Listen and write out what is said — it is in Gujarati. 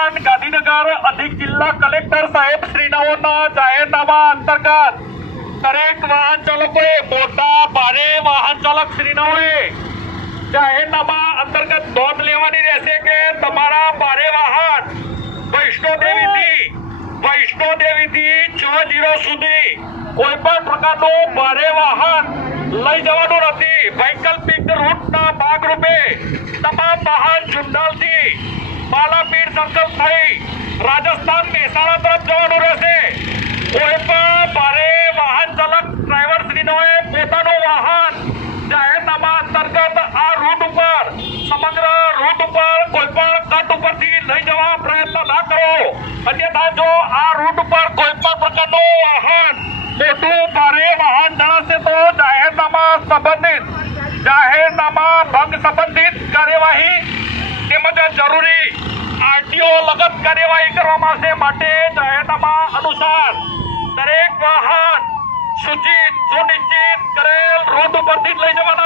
વર્તમાન ગાંધીનગર અધિક જિલ્લા કલેક્ટર સાહેબ શ્રીનાઓના જાહેરનામા અંતર્ગત દરેક વાહન ચાલકોએ મોટા ભારે વાહન ચાલક શ્રીનાઓએ જાહેરનામા અંતર્ગત નોંધ લેવાની રહેશે કે તમારા ભારે વાહન વૈષ્ણોદેવીથી 60 સુધી કોઈ પણ પ્રકારનું ભારે વાહન લઈ જવાનું નથી। વૈકલ્પિક રૂટના ભાગરૂપે તમામ વાહન જુંડાલથી બાલાપીર સર્કલ થઈ રાજસ્થાન મહેસાણા તરફ જવાનું રહેશે। કોઈ પણ ભારે વાહન ચાલક ડ્રાઈવર શ્રીનોએ પોતાનું વાહન જાહેરનામા અંતર્ગત આ રૂટ ઉપર સમગ્ર રૂટ ઉપર કોઈ પણ કટ ઉપરથી લઈ જવા પ્રયત્ન ના કરો, અન્યથા જો આ રૂટ ઉપર કોઈ પણ પ્રકારનું વાહન મોટું ભારે વાહન જણાશે તો જાહેરનામા ભંગ સંબંધિત કાર્યવાહી તેમજ જરૂરી આરટીઓ લગત કાર્યવાહી કરવામાં આવશે। માટે જાહેરનામા અનુસાર દરેક વાહન સુનિશ્ચિત કરેલ રૂટ ઉપરથી લઈ જવાના